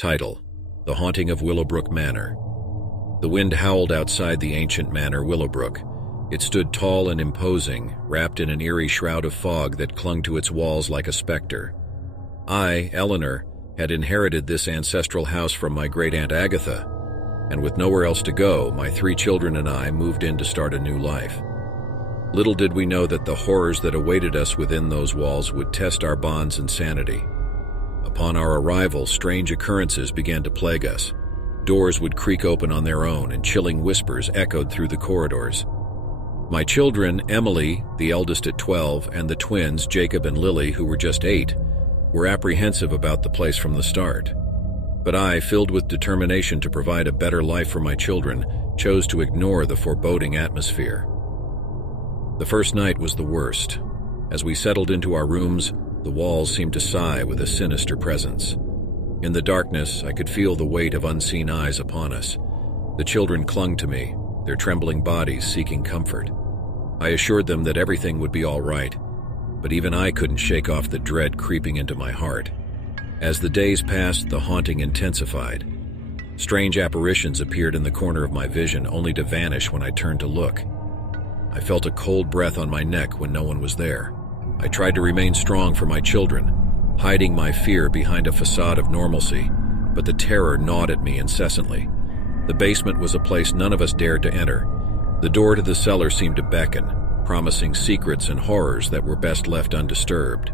Title: The Haunting of Willowbrook Manor. The wind howled outside the ancient manor Willowbrook. It stood tall and imposing, wrapped in an eerie shroud of fog that clung to its walls like a specter. I, Eleanor, had inherited this ancestral house from my great-aunt Agatha, and with nowhere else to go, my 3 children and I moved in to start a new life. Little did we know that the horrors that awaited us within those walls would test our bonds and sanity. Upon our arrival, strange occurrences began to plague us. Doors would creak open on their own, and chilling whispers echoed through the corridors. My children, Emily, the eldest at 12, and the twins, Jacob and Lily, who were just 8, were apprehensive about the place from the start. But I, filled with determination to provide a better life for my children, chose to ignore the foreboding atmosphere. The first night was the worst. As we settled into our rooms, the walls seemed to sigh with a sinister presence. In the darkness, I could feel the weight of unseen eyes upon us. The children clung to me, their trembling bodies seeking comfort. I assured them that everything would be all right, but even I couldn't shake off the dread creeping into my heart. As the days passed, the haunting intensified. Strange apparitions appeared in the corner of my vision, only to vanish when I turned to look. I felt a cold breath on my neck when no one was there. I tried to remain strong for my children, hiding my fear behind a facade of normalcy, but the terror gnawed at me incessantly. The basement was a place none of us dared to enter. The door to the cellar seemed to beckon, promising secrets and horrors that were best left undisturbed.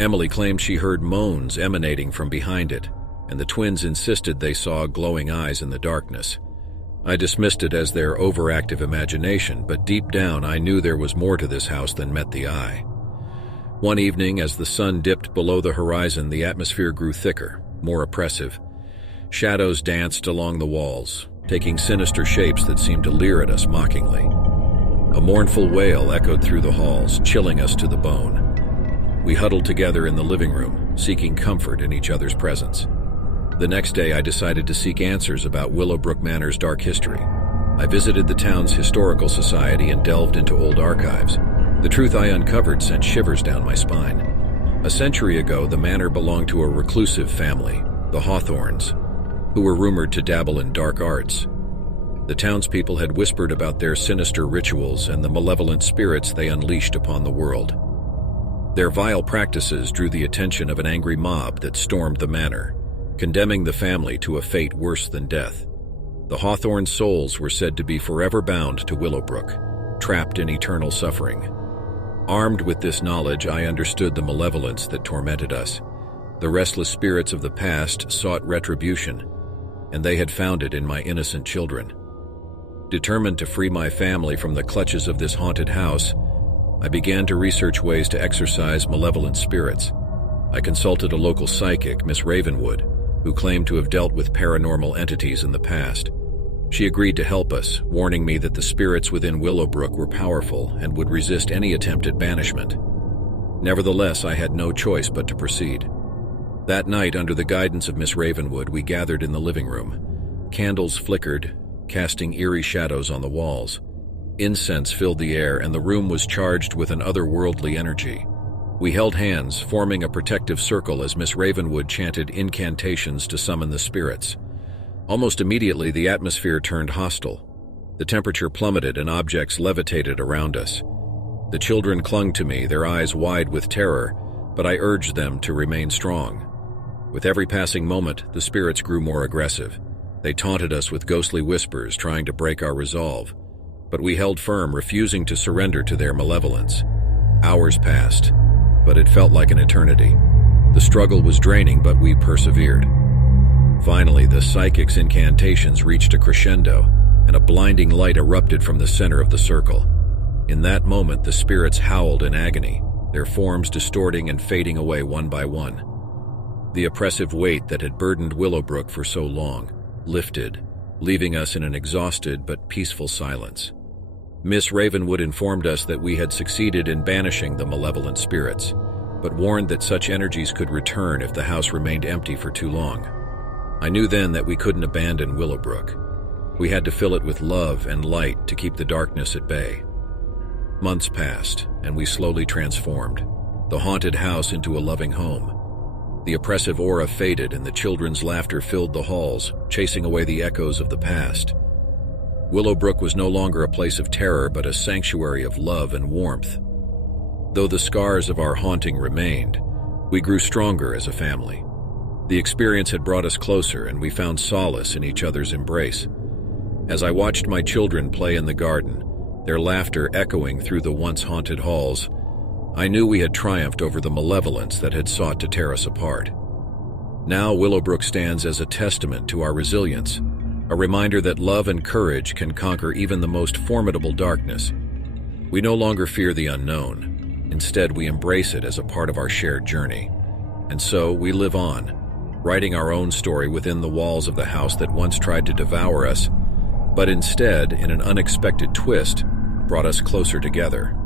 Emily claimed she heard moans emanating from behind it, and the twins insisted they saw glowing eyes in the darkness. I dismissed it as their overactive imagination, but deep down I knew there was more to this house than met the eye. One evening, as the sun dipped below the horizon, the atmosphere grew thicker, more oppressive. Shadows danced along the walls, taking sinister shapes that seemed to leer at us mockingly. A mournful wail echoed through the halls, chilling us to the bone. We huddled together in the living room, seeking comfort in each other's presence. The next day, I decided to seek answers about Willowbrook Manor's dark history. I visited the town's historical society and delved into old archives. The truth I uncovered sent shivers down my spine. A century ago, the manor belonged to a reclusive family, the Hawthorns, who were rumored to dabble in dark arts. The townspeople had whispered about their sinister rituals and the malevolent spirits they unleashed upon the world. Their vile practices drew the attention of an angry mob that stormed the manor, condemning the family to a fate worse than death. The Hawthorn souls were said to be forever bound to Willowbrook, trapped in eternal suffering. Armed with this knowledge, I understood the malevolence that tormented us. The restless spirits of the past sought retribution, and they had found it in my innocent children. Determined to free my family from the clutches of this haunted house, I began to research ways to exorcise malevolent spirits. I consulted a local psychic, Miss Ravenwood, who claimed to have dealt with paranormal entities in the past. She agreed to help us, warning me that the spirits within Willowbrook were powerful and would resist any attempt at banishment. Nevertheless, I had no choice but to proceed. That night, under the guidance of Miss Ravenwood, we gathered in the living room. Candles flickered, casting eerie shadows on the walls. Incense filled the air, and the room was charged with an otherworldly energy. We held hands, forming a protective circle as Miss Ravenwood chanted incantations to summon the spirits. Almost immediately, the atmosphere turned hostile. The temperature plummeted and objects levitated around us. The children clung to me, their eyes wide with terror, but I urged them to remain strong. With every passing moment, the spirits grew more aggressive. They taunted us with ghostly whispers, trying to break our resolve. But we held firm, refusing to surrender to their malevolence. Hours passed, but it felt like an eternity. The struggle was draining, but we persevered. Finally, the psychic's incantations reached a crescendo, and a blinding light erupted from the center of the circle. In that moment, the spirits howled in agony, their forms distorting and fading away one by one. The oppressive weight that had burdened Willowbrook for so long lifted, leaving us in an exhausted but peaceful silence. Miss Ravenwood informed us that we had succeeded in banishing the malevolent spirits, but warned that such energies could return if the house remained empty for too long. I knew then that we couldn't abandon Willowbrook. We had to fill it with love and light to keep the darkness at bay. Months passed, and we slowly transformed the haunted house into a loving home. The oppressive aura faded and the children's laughter filled the halls, chasing away the echoes of the past. Willowbrook was no longer a place of terror but a sanctuary of love and warmth. Though the scars of our haunting remained, we grew stronger as a family. The experience had brought us closer and we found solace in each other's embrace. As I watched my children play in the garden, their laughter echoing through the once haunted halls, I knew we had triumphed over the malevolence that had sought to tear us apart. Now Willowbrook stands as a testament to our resilience, a reminder that love and courage can conquer even the most formidable darkness. We no longer fear the unknown. Instead, we embrace it as a part of our shared journey. And so we live on, writing our own story within the walls of the house that once tried to devour us, but instead, in an unexpected twist, brought us closer together.